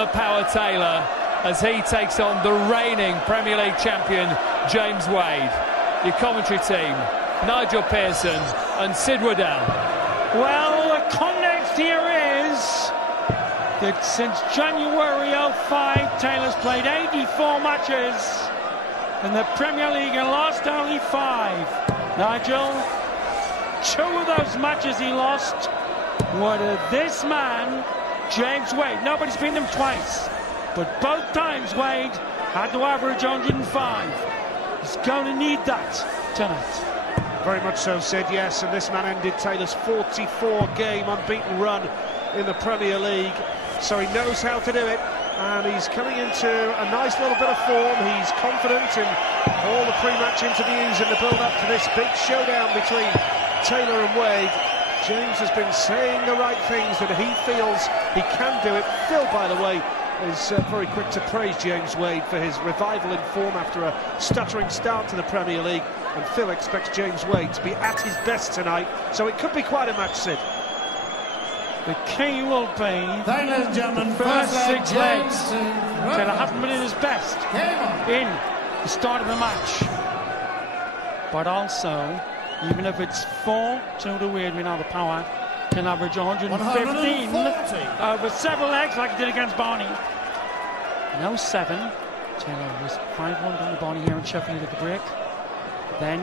the power Taylor as he takes on the reigning Premier League champion James Wade. Your commentary team, Nigel Pearson and Sid Waddell. Well, the context here is that since January 05, Taylor's played 84 matches in the Premier League and lost only 5. Nigel, 2 of those matches he lost were to this man, James Wade. Nobody's beaten him twice, but both times Wade had to average 105. He's going to need that tonight. Very much so, Sid, yes, and this man ended Taylor's 44-game unbeaten run in the Premier League, so he knows how to do it, and he's coming into a nice little bit of form. He's confident in all the pre-match interviews and the build-up to this big showdown between Taylor and Wade. James has been saying the right things, that he feels he can do it. Phil, by the way, is very quick to praise James Wade for his revival in form after a stuttering start to the Premier League, and Phil expects James Wade to be at his best tonight, so it could be quite a match, Sid. The key will be ladies and gentlemen, the first 6 legs. Taylor hasn't been at his best in the start of the match, but also, even if it's 4-2 to Wade, we know the power can average 115 over several legs like he did against Barney. In 07, Taylor was 5-1 down to Barney here in Sheffield at the break. Then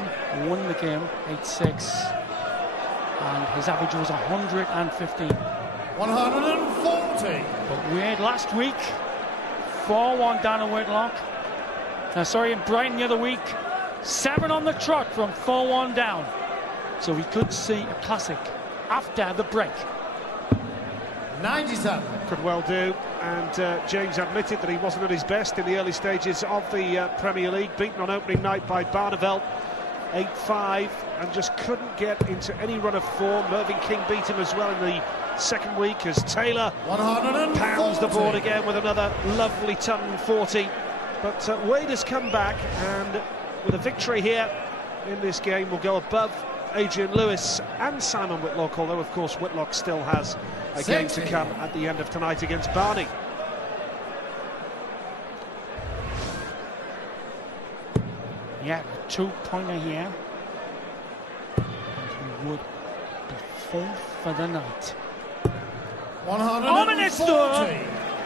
won the game 8-6, and his average was 115. 140. But Wade last week, 4-1 down at Whitlock. In Brighton the other week, 7 on the trot from 4-1 down. So we could see a classic after the break. 97. Could well do, and James admitted that he wasn't at his best in the early stages of the Premier League, beaten on opening night by Barneveld 8-5, and just couldn't get into any run of form. Mervyn King beat him as well in the second week as Taylor pounds the board again with another lovely ton 40. But Wade has come back, and with a victory here in this game will go above Adrian Lewis and Simon Whitlock, although of course Whitlock still has a game to come at the end of tonight against Barney. Yeah, a 2-pointer here, and he would be 4th for the night. 140. Ominous though,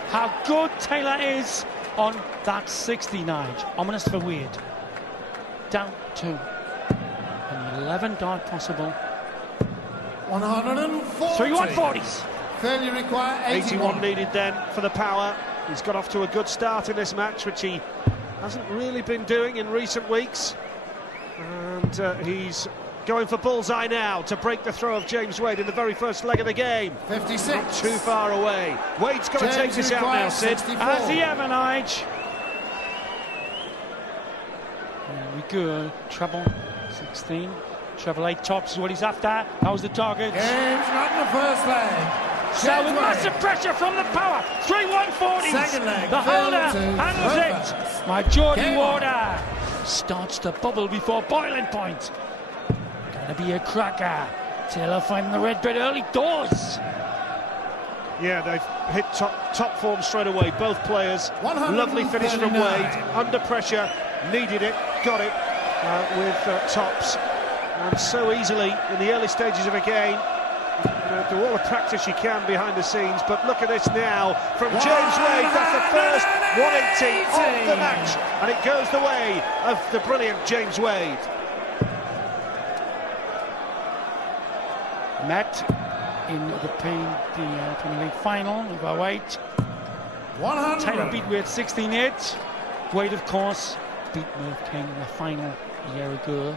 how good Taylor is on that 69. Ominous for Wade. Down to an 11-dart possible. 140. 3 140s. Failure required 81 needed then for the power. He's got off to a good start in this match, which he hasn't really been doing in recent weeks. And he's going for bullseye now to break the throw of James Wade in the very first leg of the game. 56. Not too far away. Wade's got to take this out now, Sid. 64. Has he ever, Nige? There we go. Treble 16. Treble 8 tops is what he's after. How's the target? Game's not in the first leg. So with massive pressure from the power. 3 140s. Second leg. The holder handles it. My Geordie Warder starts to bubble before boiling point. Gonna be a cracker. Taylor finding the red bit early doors. Yeah, they've hit top form straight away, both players. Lovely finish from Wade, under pressure, needed it, got it with tops. And so easily in the early stages of a game, do all the practice you can behind the scenes, but look at this now from James Wade. That's the first 180 of the match, and it goes the way of the brilliant James Wade. Met in the Premier League final of 08. 100. Taylor beat Wade 16-8. Wade, of course, beat Merv King in the final a year ago.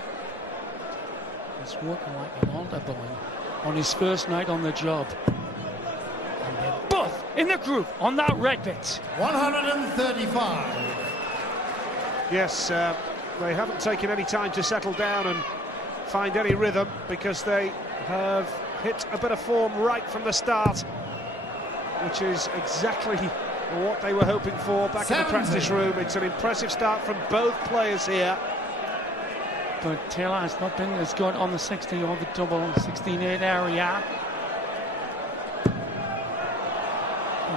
He's working like an altar boy on his first night on the job. And they're both in the groove on that red bit. 135. Yes, they haven't taken any time to settle down and find any rhythm, because they have hit a bit of form right from the start, which is exactly what they were hoping for back in the practice room. It's an impressive start from both players here. But Taylor has not been as good on the 60 or the double 16-8 area.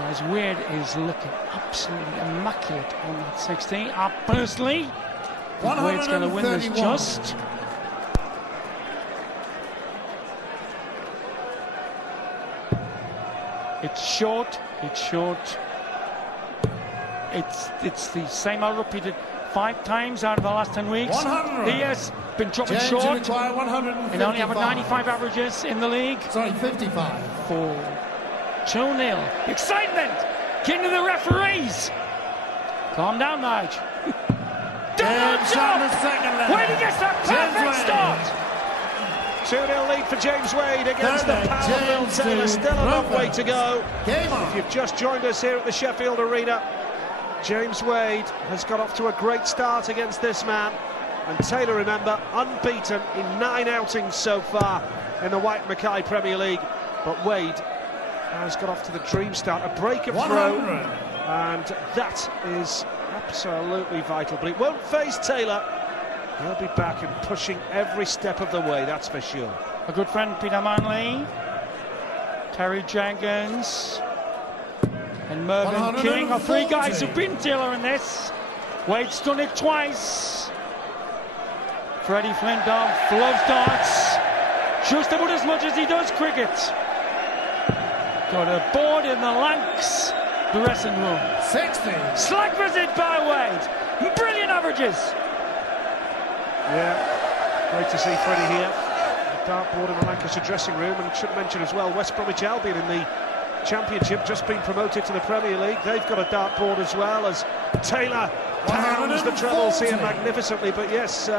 As Wade is looking absolutely immaculate on that 16. I personally think Wade's going to win this just. It's short. It's short. It's the same I repeated 5 times out of the last 10 weeks. 100. He has been dropping James short. And only have a 95 averages in the league. Sorry, 55. For 2-0. Excitement! Getting to the referees. Calm down, Nige. Double jump! Wade gets that perfect start. 2-0 lead for James Wade against the power Taylor. Still a long way to go. If you've just joined us here at the Sheffield Arena, James Wade has got off to a great start against this man. And Taylor, remember, unbeaten in 9 outings so far in the White Mackay Premier League. But Wade has got off to the dream start, a break of throw, and that is absolutely vital. But it won't phase Taylor. He'll be back and pushing every step of the way, that's for sure. A good friend, Peter Manley, Terry Jenkins, and Mervyn King are 3 guys who've been Taylor in this. Wade's done it twice. Freddie Flintoff loves darts just about as much as he does cricket. Got a board in the Lancs dressing room. 60. Slag visit by Wade. Brilliant averages. Yeah, great to see Freddie here. The dartboard in the Lancashire dressing room, and should mention as well, West Bromwich Albion in the Championship, just been promoted to the Premier League. They've got a dartboard as well, as Taylor pounds the trebles here magnificently. But yes,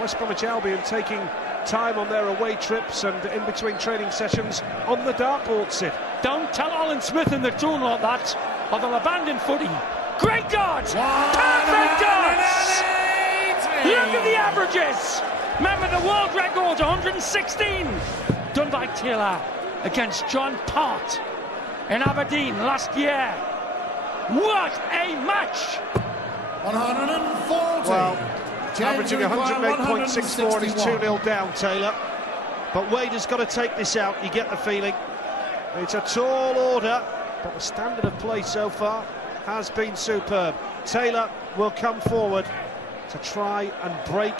West Bromwich Albion taking time on their away trips and in between training sessions on the dartboard, Sid. Don't tell Alan Smith in the tune like that, or they'll abandon footy. Great darts! Perfect darts! Look at the averages! Remember the world record, 116, done by Taylor against John Part in Aberdeen last year. What a match! 140. Well, averaging 108.64 and he's 2-0 down, Taylor. But Wade has got to take this out, you get the feeling. It's a tall order, but the standard of play so far has been superb. Taylor will come forward to try and break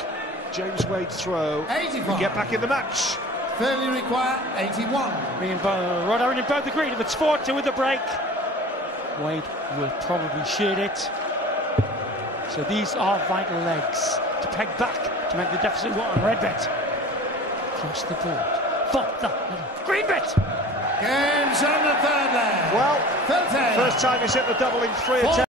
James Wade's throw 85. and get back in the match. Fairly require 81. Me and Rod Aaron both agreed if it's 4-2 with the break, Wade will probably shade it. So these are vital legs to peg back to make the deficit 1. Red bit. Across the board. For the green bit. Game's on the 3rd leg. Well, first time he's hit the double in 3 attempts.